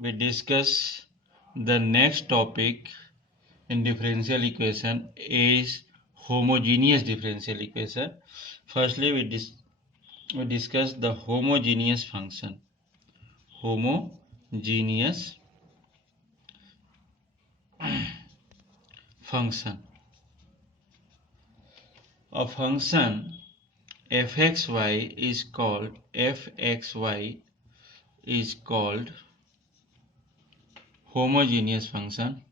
we discuss the next topic in differential equation is homogeneous differential equation. Firstly, we discuss the homogeneous function. Homogeneous function. A function fxy is called homogeneous function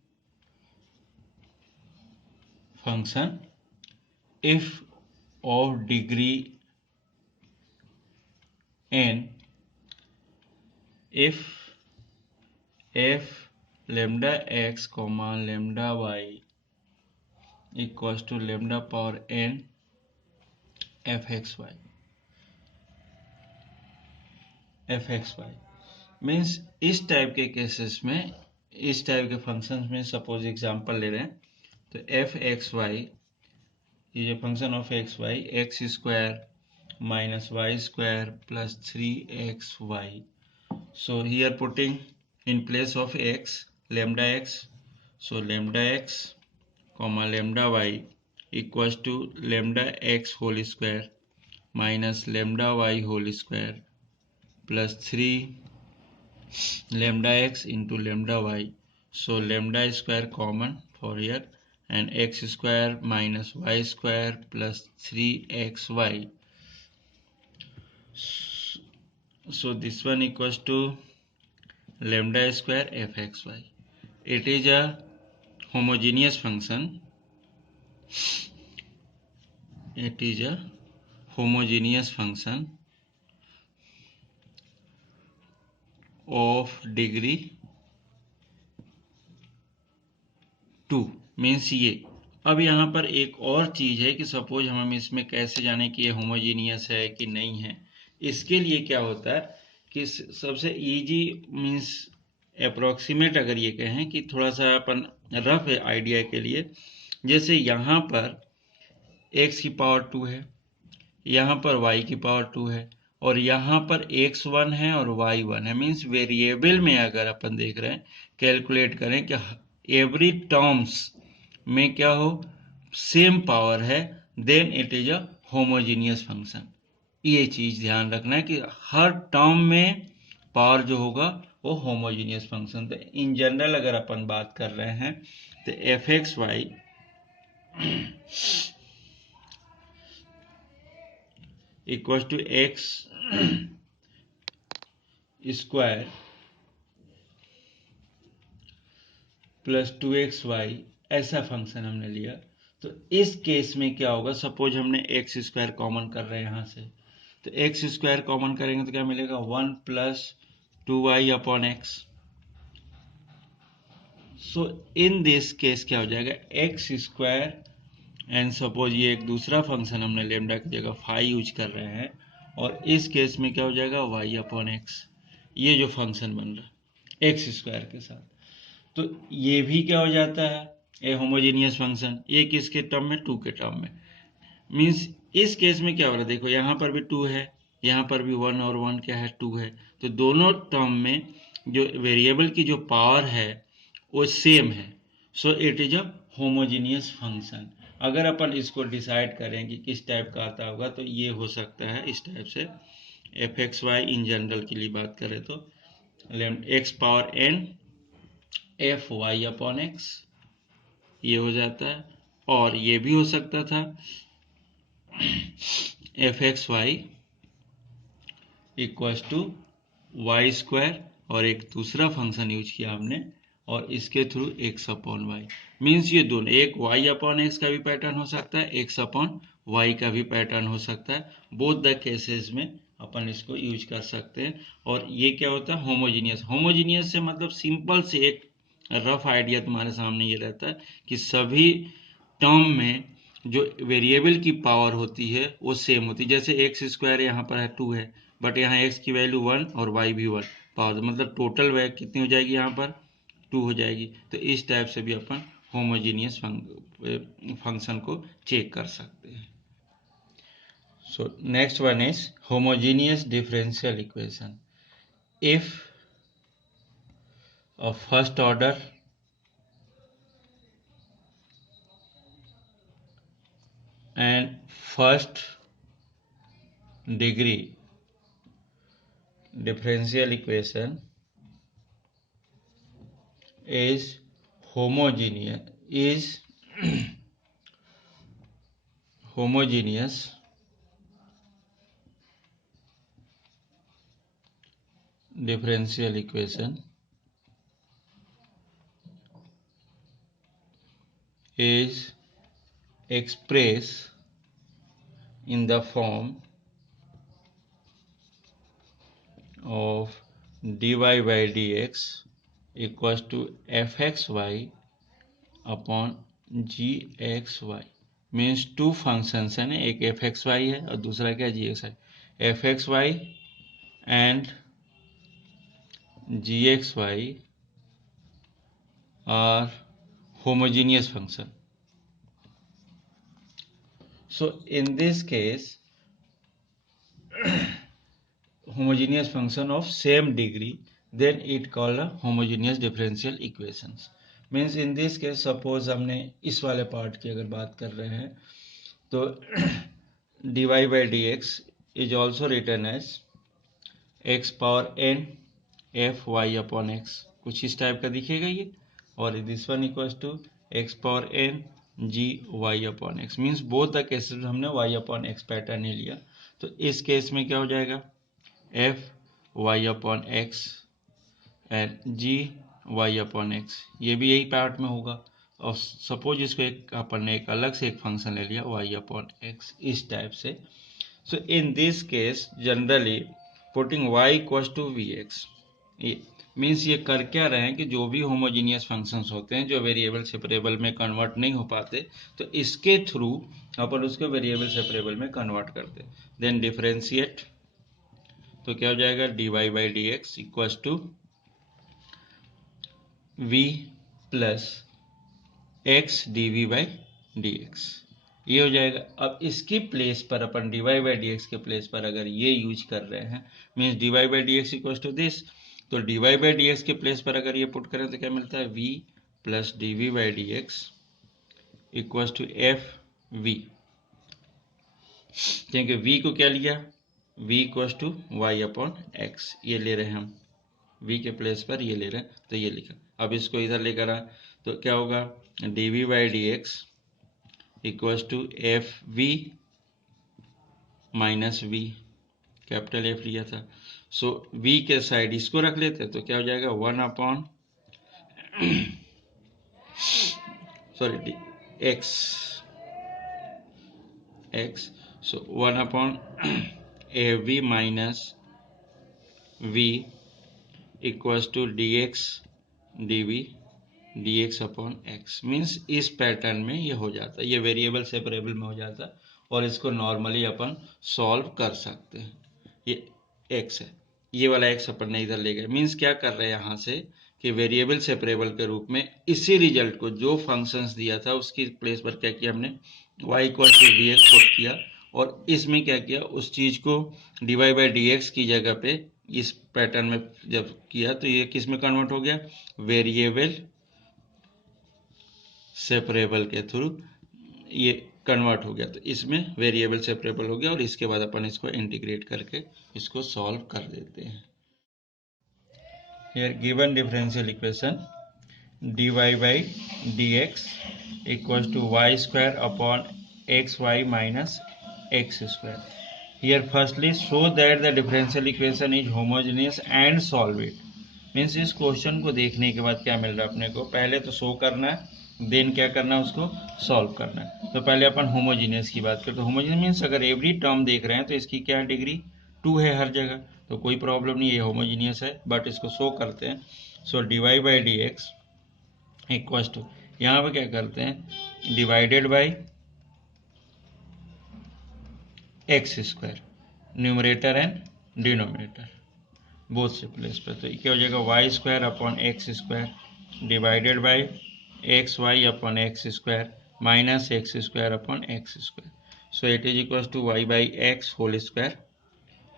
if of degree n, if f lambda x comma lambda y equals to lambda power n fxy means इस type के cases में, इस type के functions में suppose example ले रहे हैं तो एफ एक्स वाई, ये जो function of x y, x square minus y square plus 3xy. So here putting in place of x lambda x, so lambda x comma lambda y equals to lambda x whole square minus lambda y whole square plus 3 lambda x into lambda y. So lambda square common for here and x square minus y square plus 3xy. So this one equals to lambda square fxy. It is a homogeneous function. It is a homogeneous function of degree 2 means ये. अब यहाँ पर एक और चीज है कि suppose हम इसमें कैसे जाने कि ये होमोजीनियस है कि नहीं है. इसके लिए क्या होता है कि सबसे इजी मीन्स अप्रोक्सीमेट अगर ये कहें कि थोड़ा सा अपन रफ आइडिया के लिए, जैसे यहाँ पर x की पावर 2 है, यहाँ पर y की पावर 2 है और यहाँ पर x 1 है और y 1 है. मीन्स वेरिएबल में अगर अपन देख रहे हैं, कैलकुलेट करें कि एवरी टर्म्स में क्या हो, सेम पावर है, then it is a homogeneous function. ये चीज ध्यान रखना है कि हर टर्म में पावर जो होगा वो होमोजीनियस फंक्शन. तो इन जनरल अगर अपन बात कर रहे हैं तो f x y equal to x square plus 2xy ऐसा फंक्शन हमने लिया. तो इस केस में क्या होगा, सपोज हमने एक्स स्क्वायर कॉमन कर रहे हैं यहाँ से, तो एक्स स्क्वायर कॉमन करेंगे तो क्या मिलेगा, 1 plus 2y upon x. So in this case क्या हो जाएगा, एक्स स्क्वायर एंड सपोज ये एक दूसरा फंक्शन हमने लेमडा की जगह फाई यूज कर रहे हैं और इस केस में क्या हो जाएगा, y अपॉन एक्स. ये जो फंक्शन बन रहा है एक्स स्क्वायर के साथ, तो ये भी क्या हो जाता है, ए होमोजेनियस फंक्शन. ये किसके टर्म में, 2 के टर्म में. मीन्स इस केस में क्या हो रहा है, देखो यहाँ पर भी 2 है, यहाँ पर भी 1 और 1 क्या है, 2 है. तो दोनों टर्म में जो वेरिएबल की जो पावर है वो सेम है. सो it is a homogeneous function. अगर अपन इसको डिसाइड करें कि किस टाइप का आता होगा तो ये हो सकता है इस टाइप से. F x y in general के लिए बात करें तो x power n f y upon x ये हो जाता है. और ये भी हो सकता था f x y equal to y square और एक दूसरा फंक्शन यूज किया हमने और इसके through x upon y. Means ये दोनों, एक वाई अपॉन एक्स का भी पैटर्न हो सकता है, एक्स अपॉन वाई का भी पैटर्न हो सकता है. बोथ द केसेस में अपन इसको यूज कर सकते हैं. और ये क्या होता है, होमोजीनियस से मतलब सिंपल से एक रफ आइडिया तुम्हारे सामने ये रहता है कि सभी टर्म में जो वेरिएबल की पावर होती है वो सेम होती है. जैसे एक्स स्क्वायर यहाँ पर है 2 है, बट यहाँ एक्स की वैल्यू 1 और वाई भी 1 पावर, मतलब टोटल वैल्यू कितनी हो जाएगी, यहाँ पर 2 हो जाएगी. तो इस टाइप से भी अपन होमोजीनियस फंक्शन को चेक कर सकते हैं. So next one is homogeneous differential equation. If of first order and first degree differential equation is homogeneous differential equation is expressed in the form of dy by dx equals to fxy upon gxy means two functions है ना, एक fxy है और दूसरा क्या gxy. fxy and gxy are homogeneous function. So in this case homogeneous function of same degree, then it called a homogeneous differential equations. Means in this case suppose हमने इस वाले पार्ट की अगर बात कर रहे हैं तो dy by dx is also written as x power n f y upon x, कुछ इस टाइप का दिखेगा ये. और this one equals to x power n g y upon x. Means both the cases हमने y upon x पैटर्न ही लिया. तो इस केस में क्या हो जाएगा f y upon x and g y upon x, ये भी यही पार्ट में होगा. और सपोज इसको अपन ने एक अलग से एक फंक्शन ले लिया y upon x इस टाइप से. So in this case generally putting y equals to vx, means ये कर क्या रहे हैं कि जो भी होमोजीनियस फंक्शंस होते हैं जो वेरिएबल सेपरेबल में कन्वर्ट नहीं हो पाते, तो इसके थ्रू अपन उसको वेरिएबल सेपरेबल में कन्वर्ट करते हैं. देन डिफरेंशिएट, तो क्या हो जाएगा dy by D x equals to v plus x d v by D x, ये हो जाएगा. अब इसकी प्लेस पर अपन dy बाई डी एक्स के प्लेस पर अगर ये यूज कर रहे हैं means dy by D x equals to this, तो dy बाई डी एक्स के प्लेस पर अगर ये पुट करें तो क्या मिलता है v plus d v by D x equals to f v, क्योंकि v को क्या लिया v equals to y upon x, ये ले रहे हैं हम v के प्लेस पर ये ले रहे हैं तो ये लिखा. अब इसको इधर लेकर आ तो क्या होगा d v by D x equals to f v minus v, capital f लिया था. सो v के साइड इसको रख लेते तो क्या हो जाएगा 1 upon sorry x, so 1 upon f v minus v equals to d x d v d x upon x. Means इस पैटर्न में ये हो जाता है, ये वेरिएबल सेपरेबल में हो जाता है और इसको नॉर्मली अपन सॉल्व कर सकते हैं. ये x है, ये वाला x अपन ने इधर ले गए. मीन्स क्या कर रहे हैं यहाँ से कि वेरिएबल सेपरेबल के रूप में इसी रिजल्ट को जो फंक्शंस दिया था उसकी प्लेस पर क्या किया हमने y equal to v x put किया और इसमें क्या किया उस चीज को d Y by D x की जगह पे इस पैटर्न में जब किया तो ये किस में कन्वर्ट हो गया वेरिएबल सेपरेबल के थ्रू ये कन्वर्ट हो गया. तो इसमें वेरिएबल सेपरेबल हो गया और इसके बाद अपन इसको इंटीग्रेट करके इसको सॉल्व कर देते हैं. Here given differential equation dy by dx equals to y square upon xy minus x square. Here firstly show that the differential equation is homogeneous and solve it. Means इस question को देखने के बाद क्या मिल रहा है अपने को, पहले तो शो करना है देन क्या करना है उसको सॉल्व करना है. तो पहले अपन होमोजीनियस की बात करते हैं. होमोजीनियस मीन्स अगर एवरी टर्म देख रहे हैं तो इसकी क्या डिग्री 2 है हर जगह, तो कोई प्रॉब्लम नहीं, ये होमोजीनियस है. बट इसको शो करते हैं. So D Y by D x equals to यहाँ पे क्या करते हैं divided by X square, numerator and denominator both से प्लेस पे. तो क्या हो जाएगा Y square upon X square divided by X Y upon X square minus x square upon X square. So it is equals to Y by X whole square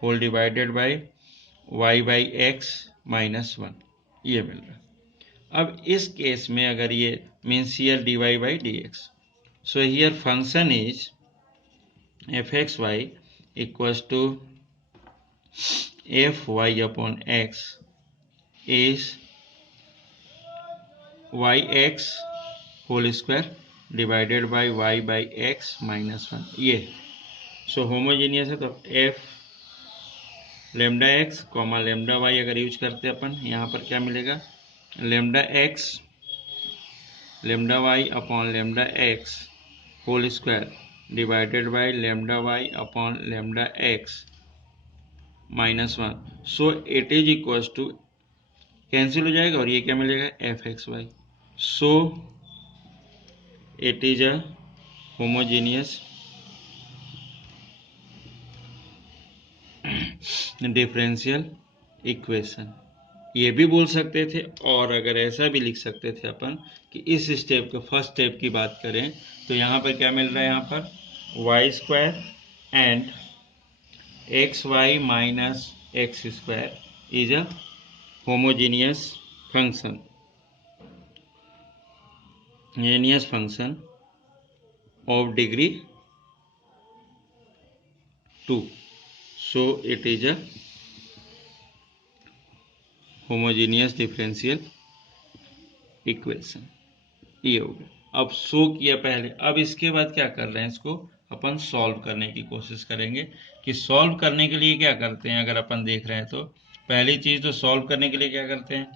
whole divided by Y by X minus 1, ये मिल रहा है. अब इस case में अगर ये means here dy by dx, so here function is fxy equals to fy upon x is yx whole square divided by y by x minus 1 ये। सो homogeneous है तो f lambda x comma lambda y अगर use करते हैं अपन, यहाँ पर क्या मिलेगा, lambda x lambda y upon lambda x whole square divided by lambda y upon lambda x minus 1, so it is equals to cancel हो जाएगा और ये क्या मिलेगा, f x y. So it is a homogeneous differential equation. ये भी बोल सकते थे, और अगर ऐसा भी लिख सकते थे अपन कि इस स्टेप के फर्स्ट स्टेप की बात करें तो यहाँ पर क्या मिल रहा है, यहाँ पर y square and x y minus x square is a homogeneous function, homogeneous function of degree 2, so it is a homogeneous differential equation। ये हो गया। अब शो किया पहले, अब इसके बाद क्या कर रहे हैं, इसको अपन सॉल्व करने की कोशिश करेंगे कि सॉल्व करने के लिए क्या करते हैं। अगर अपन देख रहे हैं तो पहली चीज तो सॉल्व करने के लिए क्या करते हैं,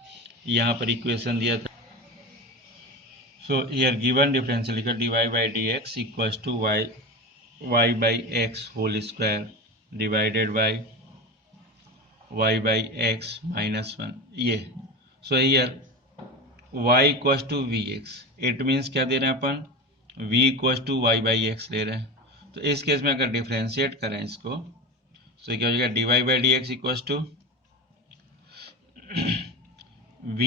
यहाँ पर इक्वेशन दिया था, सो हियर गिवन डिफरेंशियल लिखा dy by dx equals to y by x whole square divided by y by x minus 1 ये। So here y equals to v x, it means क्या दे रहे हैं अपन, v equals to Y by x ले रहे हैं। तो इस केस में अगर डिफ्रेंशिएट करें इसको तो क्या हो जाएगा, dy by dx equals to v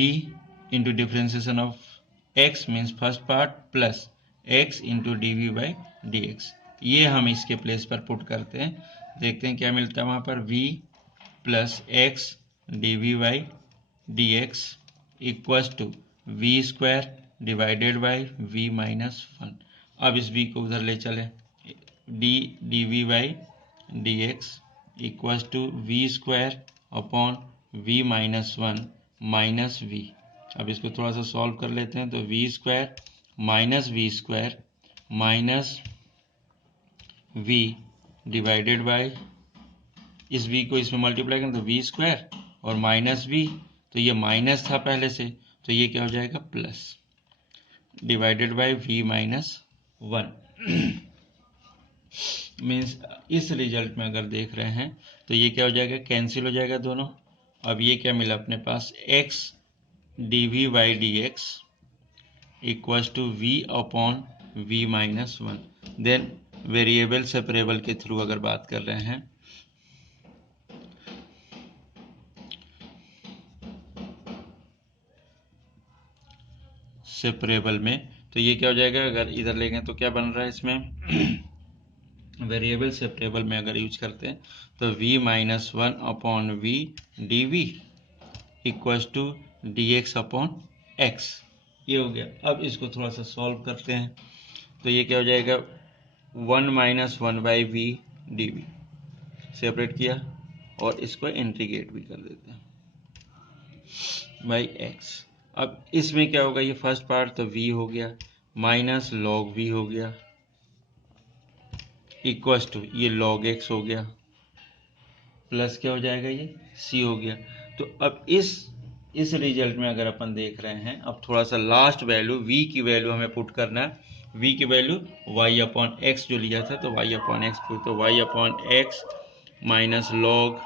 into differentiation of x means first part plus x into d by dx। ये हम इसके प्लेस पर पुट करते हैं, देखते हैं क्या मिलता है वहाँ पर, v plus x d by dx equals to v square divided by v minus 1। अब इस v को उधर ले चले, d by dx equals to v square upon v minus 1 minus v। अब इसको थोड़ा सा सॉल्व कर लेते हैं, तो v square minus v divided by, इस v को इसमें मल्टीप्लाई करें तो वी स्क्वायर और माइनस v, तो ये माइनस था पहले से, तो ये क्या हो जाएगा plus divided by v minus 1 means इस रिजल्ट में अगर देख रहे हैं तो ये क्या हो जाएगा, कैंसिल हो जाएगा दोनों। अब ये क्या मिला अपने पास, x d by D x equals to v upon v minus 1। Then variable separable के थ्रू अगर बात कर रहे हैं, सेपरेबल में, तो ये क्या हो जाएगा, अगर इधर लेंगे तो क्या बन रहा है इसमें वेरिएबल सेपरेबल में अगर यूज करते हैं तो v minus 1 upon v d v equals to d x upon x, ये हो गया। अब इसको थोड़ा सा सॉल्व करते हैं तो ये क्या हो जाएगा, 1 minus 1 by v d v, separate किया और इसको इंटीग्रेट भी कर देते हैं बाई एक्स। अब इसमें क्या होगा, ये फर्स्ट पार्ट तो v हो गया माइनस लॉग v हो गया इक्वल्स टू ये log x हो गया प्लस क्या हो जाएगा, ये c हो गया। तो अब इस रिजल्ट में अगर अपन देख रहे हैं, अब थोड़ा सा लास्ट वैल्यू v की वैल्यू हमें पुट करना है, v की वैल्यू y अपॉन एक्स जो लिया था तो y अपॉन एक्स, तो y upon x minus log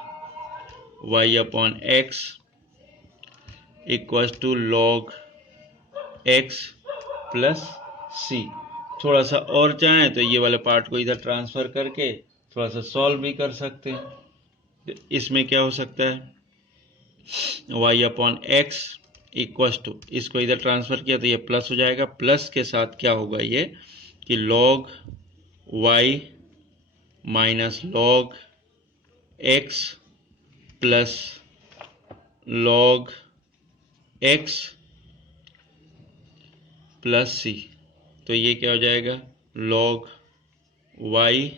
y upon x equals to log x plus c। थोड़ा सा और चाहें तो ये वाले पार्ट को इधर ट्रांसफर करके थोड़ा सा सॉल्व भी कर सकते हैं। तो इसमें क्या हो सकता है, y upon x equals to, इसको इधर ट्रांसफर किया तो ये प्लस हो जाएगा, प्लस के साथ क्या होगा ये कि log y minus log x plus log x plus C, तो ये क्या हो जाएगा log y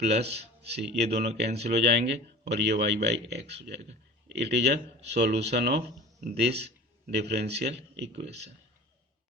प्लस सी, ये दोनों कैंसिल हो जाएंगे और ये y बाई एक्स हो जाएगा। It is a solution of this differential equation.